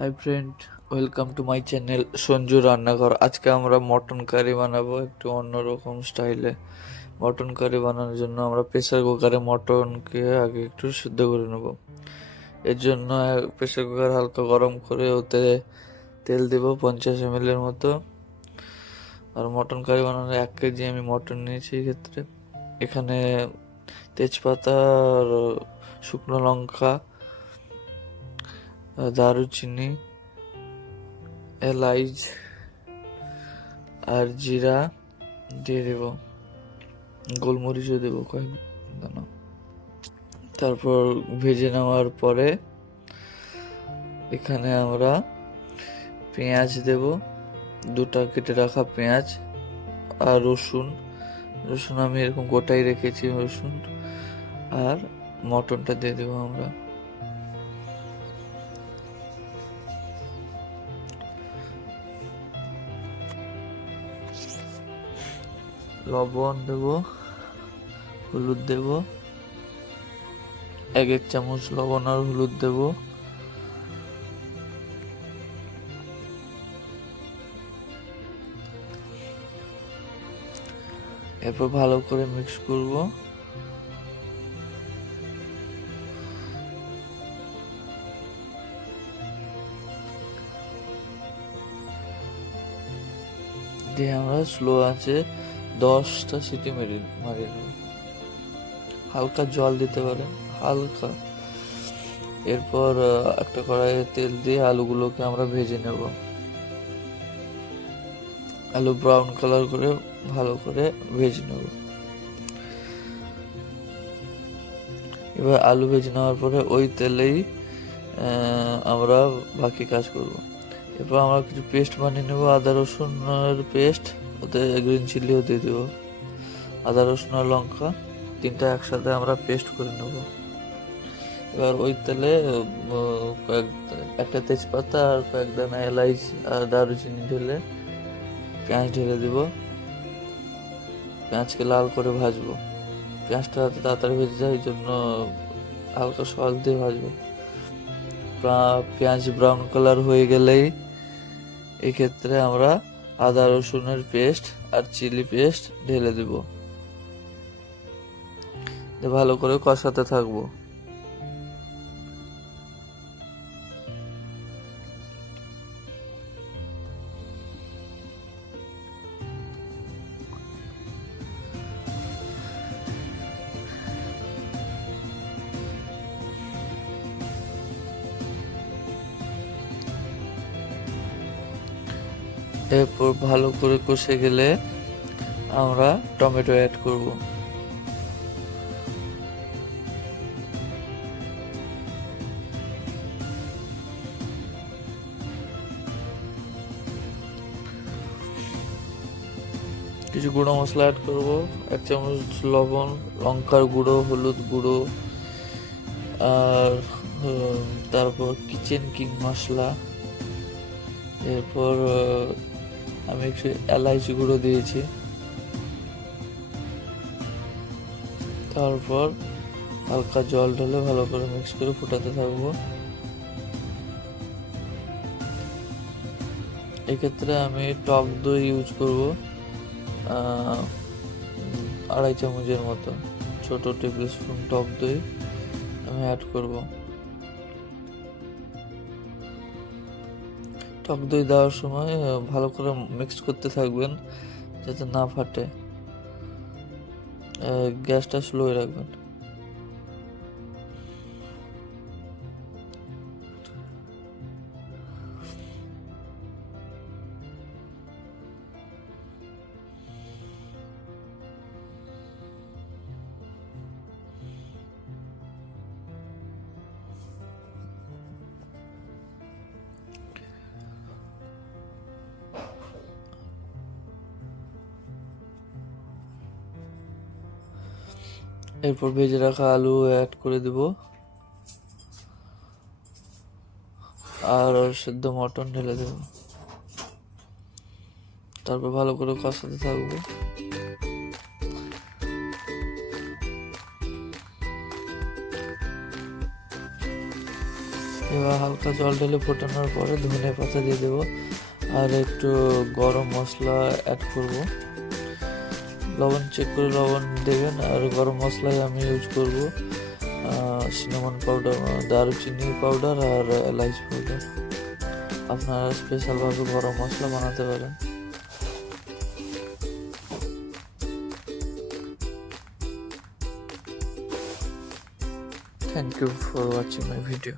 Hi friend, welcome to my channel Sanju রান্নাঘর। আজকে আমরা মটন কারি বানাবো একটু অন্যরকম স্টাইলে। মটন কারি বানানোর জন্য আমরা প্রেসার কুকারে মটনকে আগে একটু সিদ্ধ করে নেব। এর জন্য প্রেসার কুকার হালকা গরম করে ওতে তেল দেব 50 ml মতো। আর মটন কারি বানানোর 1 কেজি আমি মটন নিয়েছি। ক্ষেত্রে এখানে তেজপাতা আর শুকনো লঙ্কা, দারুচিনি, এলাইচ আর জিরা দিয়ে দেব, গোলমরিচও দেব কয়েক দানা। তারপর ভেজে নেওয়ার পরে এখানে আমরা পেঁয়াজ দেব, 2টা কেটে রাখা পেঁয়াজ আর রসুন আমি এরকম গোটাই রেখেছি রসুন। আর মটনটা দিয়ে দেবো আমরা। লবণ দেব, হলুদ দেব, 1 চামচ লবণ আর হলুদ দেব। এরপর ভালো করে মিক্স করব। দিয়ে আমরা স্লো আছে 10টা সিটি মারিয়ে নেব। হালকা জল দিতে পারেন, হালকা। এরপর একটা কড়াইয়ে তেল দিয়ে আলুগুলোকে আমরা ভেজে নেব। আলু ব্রাউন কালার করে ভালো করে ভেজে নেব। এবার আলু ভেজে নেওয়ার পরে ওই তেলেই আমরা বাকি কাজ করব। এরপর আমরা কিছু পেস্ট বানিয়ে নেব, আদা রসুনের পেস্ট, ওতে গ্রিন চিলিও দিয়ে দেবো। আদা রসুন আর লঙ্কা 3টা একসাথে আমরা পেস্ট করে নেব। এবার ওই তেলে একটা তেজপাতা আর কয়েক দানা এলাইচ আর দারুচিনি ঢেলে পেঁয়াজ ঢেলে দিব। পেঁয়াজকে লাল করে ভাজবো। পেঁয়াজটা তাড়াতাড়ি ভেজে যায়, এই জন্য হালকা সস দিয়ে ভাজবো। পেঁয়াজ ব্রাউন কালার হয়ে গেলেই এক্ষেত্রে আমরা আদা রসুনের পেস্ট আর চিলি পেস্ট ঢেলে দেব। ভালো করে কষাতে থাকবো। এরপর ভালো করে কষে গেলে আমরা টমেটো অ্যাড করব। কিছু গুঁড়ো মশলা অ্যাড করব, 1 চামচ লবণ, লঙ্কার গুঁড়ো, হলুদ গুঁড়ো, আর তারপর কিচেন কিং মশলা। এরপর আমি একটু এলাইচি গুঁড়ো দিয়েছি। তারপর হালকা জল ঢেলে ভালো করে মিক্স করে ফুটাতে থাকবো। এক্ষেত্রে আমি টক দই ইউজ করব, 2.5 চামচের মতো। ছোট টেবিল স্পুন টক দই আমি অ্যাড করব। টক দই দেওয়ার সময় ভালো করে মিক্স করতে থাকবেন যাতে না ফাটে। গ্যাসটা স্লো রাখবেন। এরপর ভেজে রাখা আলু অ্যাড করে দেব আর সেদ্ধ মটন ঢেলে দেব। তারপর ভালো করে কষাতে থাকবো। এবার হালকা জল ঢেলে ফোটানোর পরে ধনে পাতা দিয়ে দেবো আর একটু গরম মশলা অ্যাড করব। লবণ চেক করে লবণ দেবেন। আর গরম মশলায় আমি ইউজ করব সিনামন পাউডার, দারুচিনি পাউডার আর এলাচ পাউডার। আপনারা স্পেশালভাবে গরম মশলা বানাতে পারেন। Thank you for watching my video.